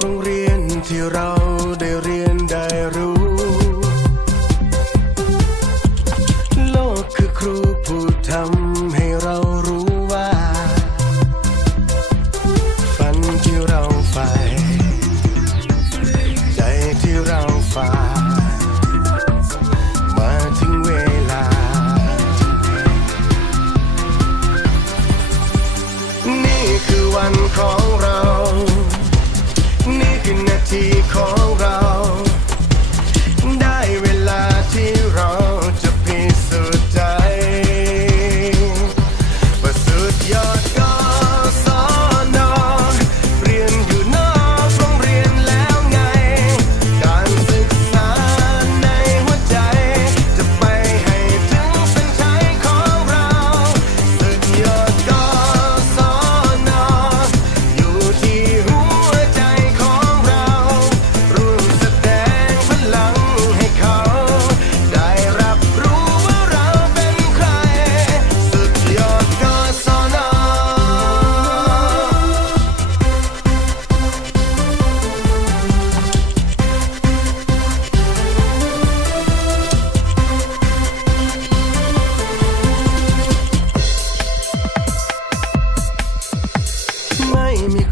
โรงเรียนที่เราได้เรียนได้รู้ โลกคือครูผู้ทำให้เรารู้ว่า ฝันที่เราใฝ่ใจที่เราฝ่ามาถึงเวลา นี่คือวันของเรานี่คือนา ทีของ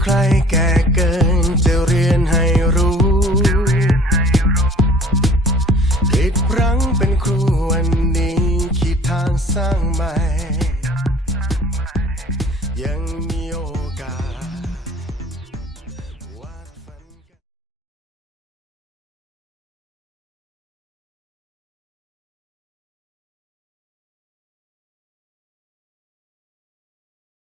ใครแก่เกิน จะเรียนให้รู้ ผิดรั้งเป็นครูวันนี้คิดทางสร้างใหม่ ยังมี